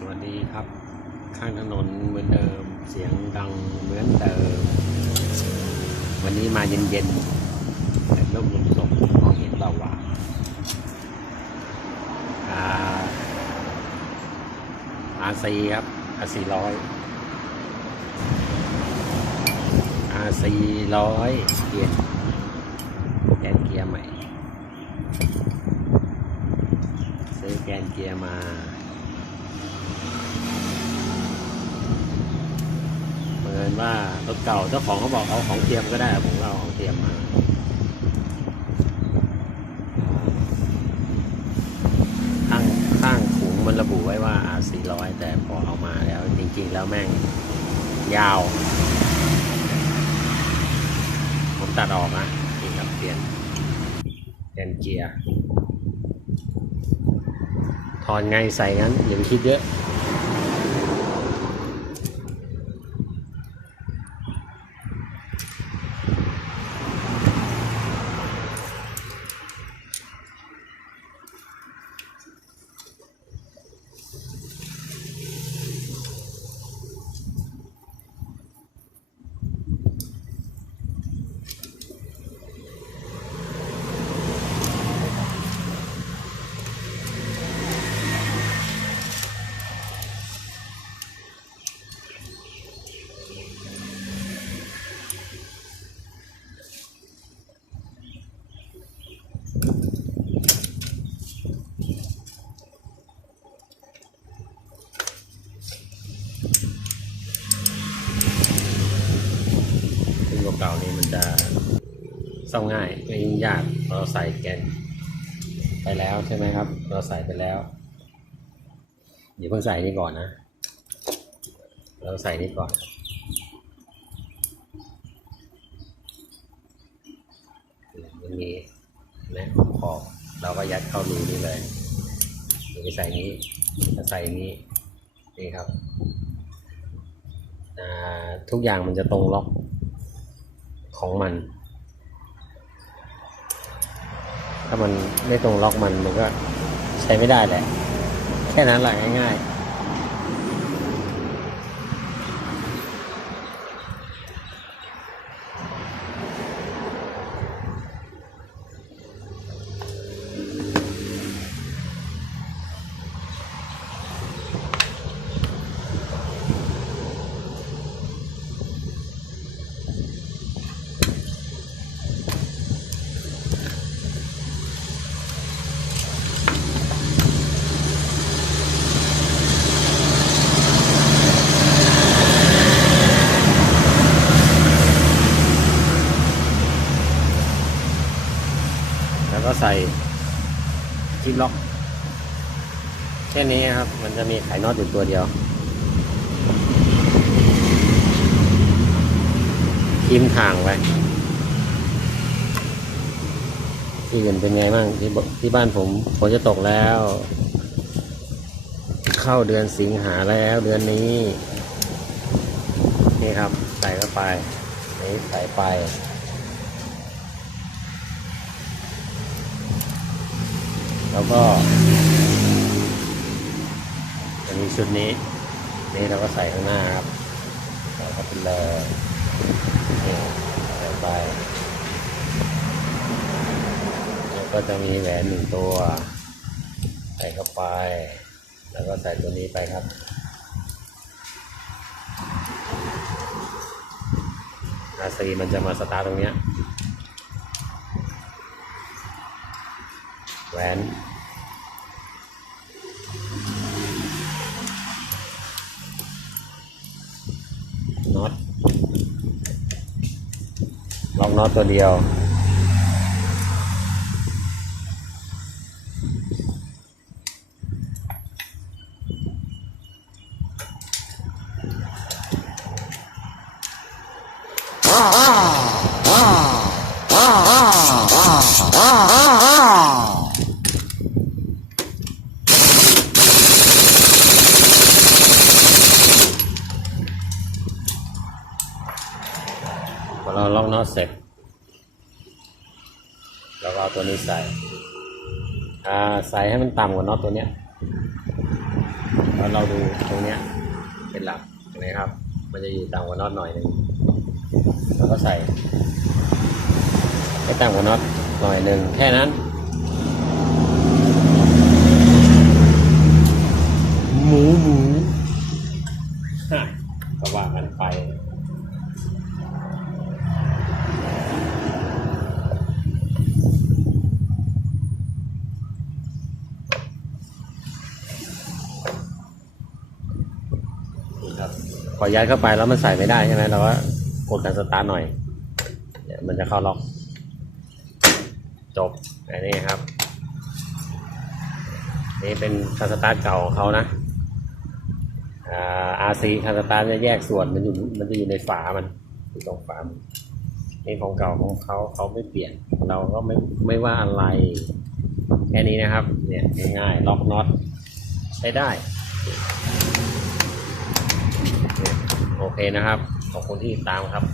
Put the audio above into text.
สวัสดีครับ ข้างถนนเหมือนเดิม เสียงดังเหมือนเดิม วันนี้มาเย็นๆแต่ร่มลมตกมองเห็นเบาหวานอาอาซีครับอาซีร้อยอาซีร้อยเกียร์แกนเกียร์ใหม่ซื้อแกนเกียร์มา เหมือน ว่ารถเก่าเจ้าของเขาบอกเอาของเทียมก็ได้ผมก็เอาของเทียมมาข้างข้างถุงมันระบุไว้ว่า R400 แต่พอเอามาแล้ว จริงๆแล้วแม่งยาว ผมตัดออกนะนี่ครับเปลี่ยนเปลี่ยนเกียร์ถอนไงใส่งั้นอย่าไปคิดเยอะ ซึ่งเก่าๆนี่มันจะ ซ่อมง่ายไม่ยุ่งยากเราใส่แกนไปแล้วใช่ไหมครับ เราใส่ไปแล้ว เดี๋ยวเพิ่งใส่นี่ก่อนนะ เราใส่นี่ก่อนมันมีแม่ขอบขอบเราก็ยัดเข้ารูนี่เลยเดี๋ยวไปใส่นี้จะใส่นี้นี่ครับอ่าทุกอย่างมันจะตรงล็อกของมัน ถ้ามันไม่ตรงล็อกมันมันก็ใช้ไม่ได้แหละ แค่นั้นแหละง่าย ๆ ก็ใส่จิ๊บล็อก แค่นี้ครับ มันจะมีไขน็อตอยู่ตัวเดียวทิมทางไว้ที่อื่นเป็นไงบ้างที่บที่บ้านผมฝนจะตกแล้ว เข้าเดือนสิงหาแล้วเดือนนี้ นี่ครับ ใส่เข้าไปนี่ใส่ไป แล้วก็จะมีชุดนี้ นี่เราก็ใส่ข้างหน้าครับใส่เข้าไปเลยนี่ใส่ไปแล้วก็จะมีแหวนหนึ่งตัว ใส่เข้าไป แล้วก็ใส่ตัวนี้ไปครับอาซีมันจะมาสตาร์ทตรงเนี้ยแหวน น็อตตัวเดียวพอเราล็อกน็อตเสร็จ เราก็เอาตัวนี้ใส่ อ่า ใส่ให้มันต่ำกว่าน็อตตัวเนี้ย แล้วเราดูตรงเนี้ย เป็นหลักนะครับ มันจะอยู่ต่ำกว่าน็อตหน่อยหนึ่งเราก็ใส่ให้ต่ำกว่าน็อตหน่อยหนึ่งแค่นั้น พอยัดเข้าไปแล้วมันใส่ไม่ได้ใช่ไหมเราก็กดกันสตาร์ทหน่อยเดี๋ยวมันจะเข้าล็อก จบอันนี้ครับ นี่เป็นคันสตาร์ทเก่าของเขานะอ่า RC คันสตาร์ทจะแยกส่วนมันอยู่มันจะอยู่ในฝามันอยู่ตรงฝามนนี่ของเก่าของเขาเขาไม่เปลี่ยน เราก็ไม่ไม่ว่าอะไร แค่นี้นะครับ เนี่ยง่ายๆล็อกน็อตใช้ได้ โอเคนะครับ ขอบคุณที่ติดตามครับ